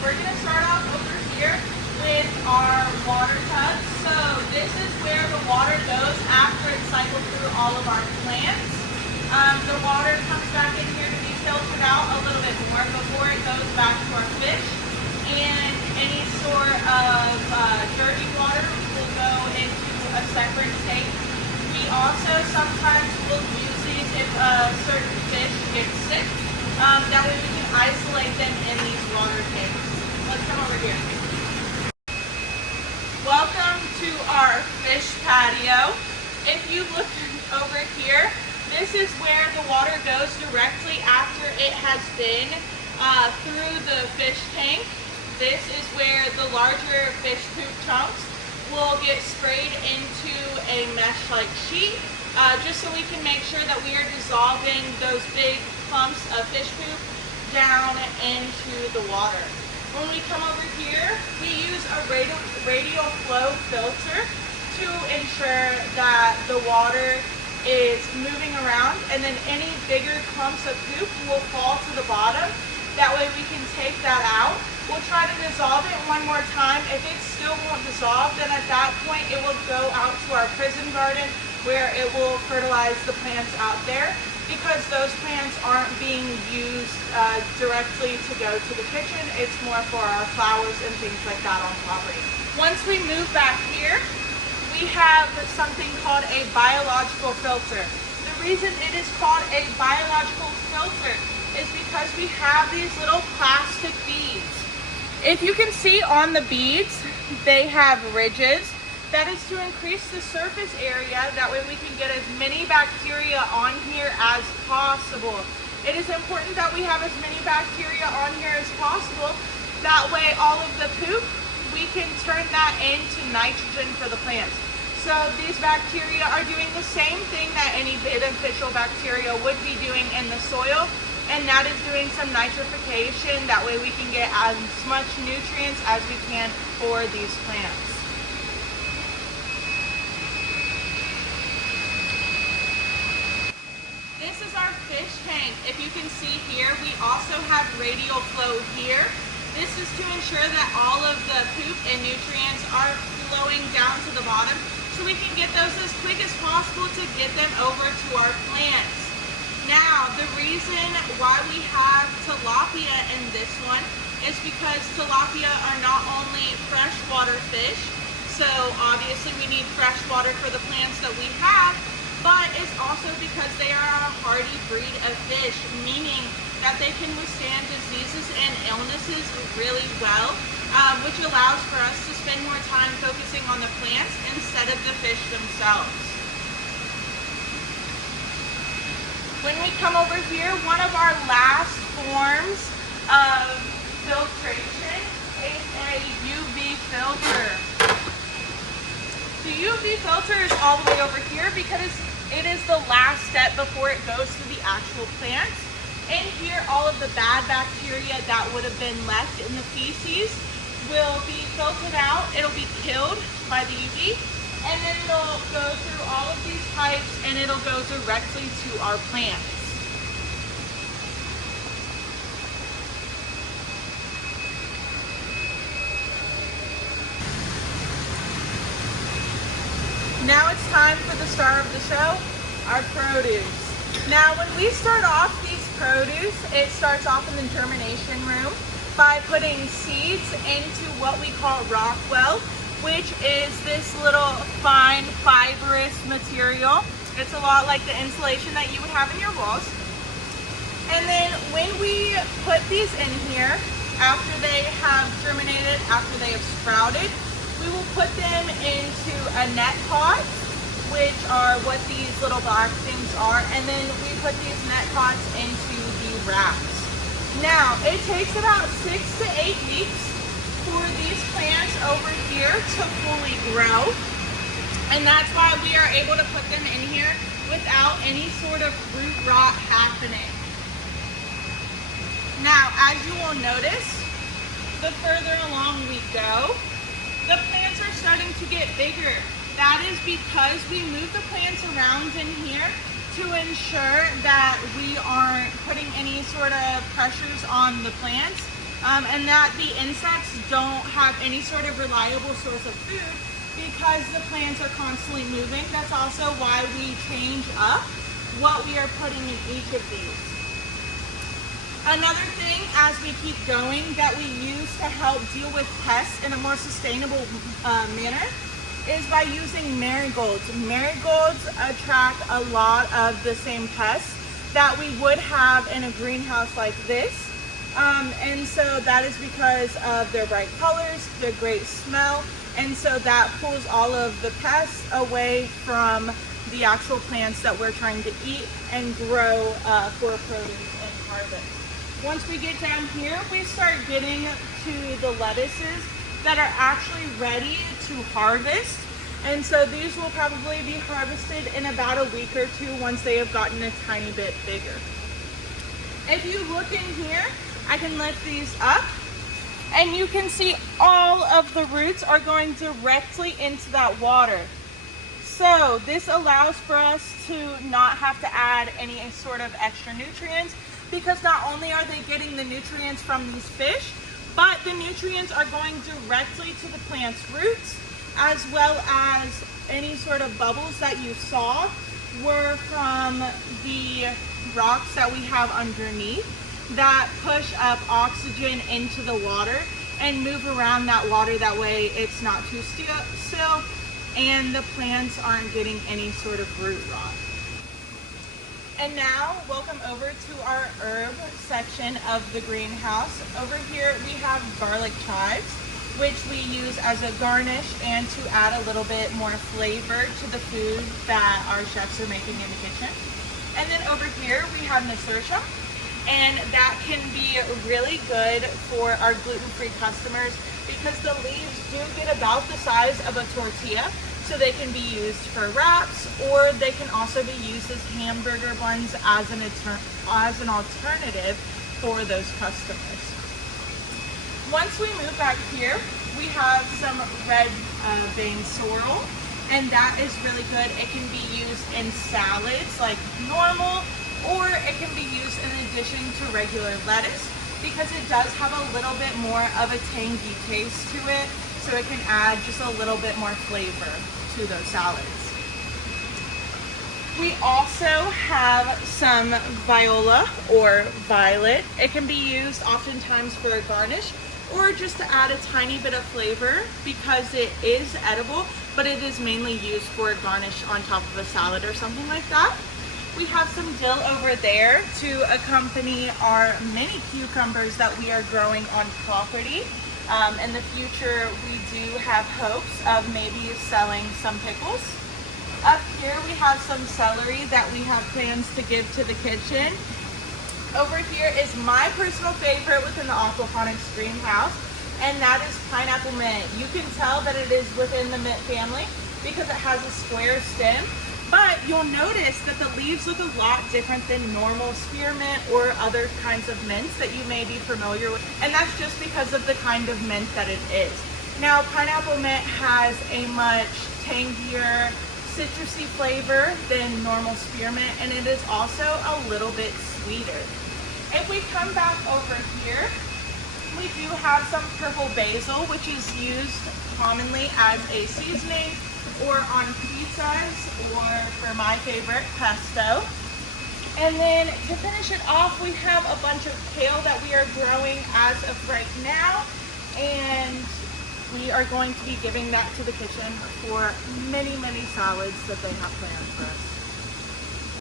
we're going to start off over here with our water tub. So this is where the water goes after it cycles through all of our plants. The water comes back in here to be filtered out a little bit more before it goes back to our fish. And any sort of dirty water will go into a separate tank. We also sometimes will use these if certain fish get sick. That way we can isolate them in these water tanks. Let's come over here. Welcome to our fish patio. If you look over here, this is where the water goes directly after it has been through the fish tank. This is where the larger fish poop chunks will get sprayed into a mesh-like sheet, just so we can make sure that we are dissolving those big clumps of fish poop down into the water. When we come over here, we use a radial flow filter to ensure that the water is moving around, and then any bigger clumps of poop will fall to the bottom. That way we can take that out. We'll try to dissolve it one more time. If it still won't dissolve, then at that point it will go out to our prison garden where it will fertilize the plants out there, because those plants aren't being used directly to go to the kitchen. It's more for our flowers and things like that on property. Once we move back here, we have something called a biological filter. The reason it is called a biological filter is because we have these little plastic beads. If you can see on the beads, they have ridges. That is to increase the surface area. That way we can get as many bacteria on here as possible. It is important that we have as many bacteria on here as possible. That way all of the poop, we can turn that into nitrogen for the plants. So these bacteria are doing the same thing that any beneficial bacteria would be doing in the soil, and that is doing some nitrification. That way we can get as much nutrients as we can for these plants. This is our fish tank. If you can see here, we also have radial flow here. This is to ensure that all of the poop and nutrients are flowing down to the bottom, so we can get those as quick as possible to get them over to our plants. Now, the reason why we have tilapia in this one is because tilapia are not only freshwater fish, so obviously we need fresh water for the plants that we have, but it's also because they are a hardy breed of fish, meaning that they can withstand diseases and illnesses really well, which allows for us to spend more time focusing on the plants instead of the fish themselves. When we come over here, one of our last forms of filtration is a UV filter. The UV filter is all the way over here because it is the last step before it goes to the actual plants. In here, all of the bad bacteria that would have been left in the feces will be filtered out. It'll be killed by the UV, and then it'll go through all of these pipes and it'll go directly to our plants. Now it's time for the star of the show, our produce. Now when we start off these produce, it starts off in the germination room by putting seeds into what we call Rockwell, which is this little fine fibrous material. It's a lot like the insulation that you would have in your walls. And then when we put these in here, after they have germinated, after they have sprouted, we will put them into a net pot, which are what these little black things are, and then we put these net pots into the wraps. Now, it takes about 6 to 8 weeks for these plants over here to fully grow, and that's why we are able to put them in here without any sort of root rot happening. Now, as you will notice, the further along we go, the plants are starting to get bigger. That is because we move the plants around in here to ensure that we aren't putting any sort of pressures on the plants. and that the insects don't have any sort of reliable source of food because the plants are constantly moving. That's also why we change up what we are putting in each of these. Another thing as we keep going that we use to help deal with pests in a more sustainable manner is by using marigolds. Marigolds attract a lot of the same pests that we would have in a greenhouse like this. And so that is because of their bright colors, their great smell, and so that pulls all of the pests away from the actual plants that we're trying to eat and grow for produce and harvest. Once we get down here, we start getting to the lettuces that are actually ready to harvest. And so these will probably be harvested in about a week or two once they have gotten a tiny bit bigger. If you look in here, I can lift these up and you can see all of the roots are going directly into that water. So this allows for us to not have to add any sort of extra nutrients, because not only are they getting the nutrients from these fish, but the nutrients are going directly to the plant's roots, as well as any sort of bubbles that you saw were from the rocks that we have underneath that push up oxygen into the water and move around that water. That way it's not too still and the plants aren't getting any sort of root rot. And now, welcome over to our herb section of the greenhouse. Over here we have garlic chives, which we use as a garnish and to add a little bit more flavor to the food that our chefs are making in the kitchen. And then over here we have nasturtium, and that can be really good for our gluten-free customers because the leaves do get about the size of a tortilla. So they can be used for wraps, or they can also be used as hamburger buns as an alternative for those customers. Once we move back here, we have some red vein sorrel, and that is really good. It can be used in salads like normal, or it can be used in addition to regular lettuce because it does have a little bit more of a tangy taste to it, so it can add just a little bit more flavor to those salads. We also have some viola or violet. It can be used oftentimes for a garnish or just to add a tiny bit of flavor because it is edible, but it is mainly used for a garnish on top of a salad or something like that. We have some dill over there to accompany our mini cucumbers that we are growing on property. In the future, we do have hopes of maybe selling some pickles. Up here, we have some celery that we have plans to give to the kitchen. Over here is my personal favorite within the Aquaponics greenhouse, and that is pineapple mint. You can tell that it is within the mint family because it has a square stem, but you'll notice that the leaves look a lot different than normal spearmint or other kinds of mints that you may be familiar with. And that's just because of the kind of mint that it is. Now, pineapple mint has a much tangier, citrusy flavor than normal spearmint, and it is also a little bit sweeter. If we come back over here, we do have some purple basil, which is used commonly as a seasoning or on pizzas, or for my favorite, pesto. And then to finish it off, we have a bunch of kale that we are growing as of right now, and we are going to be giving that to the kitchen for many, many salads that they have planned for us.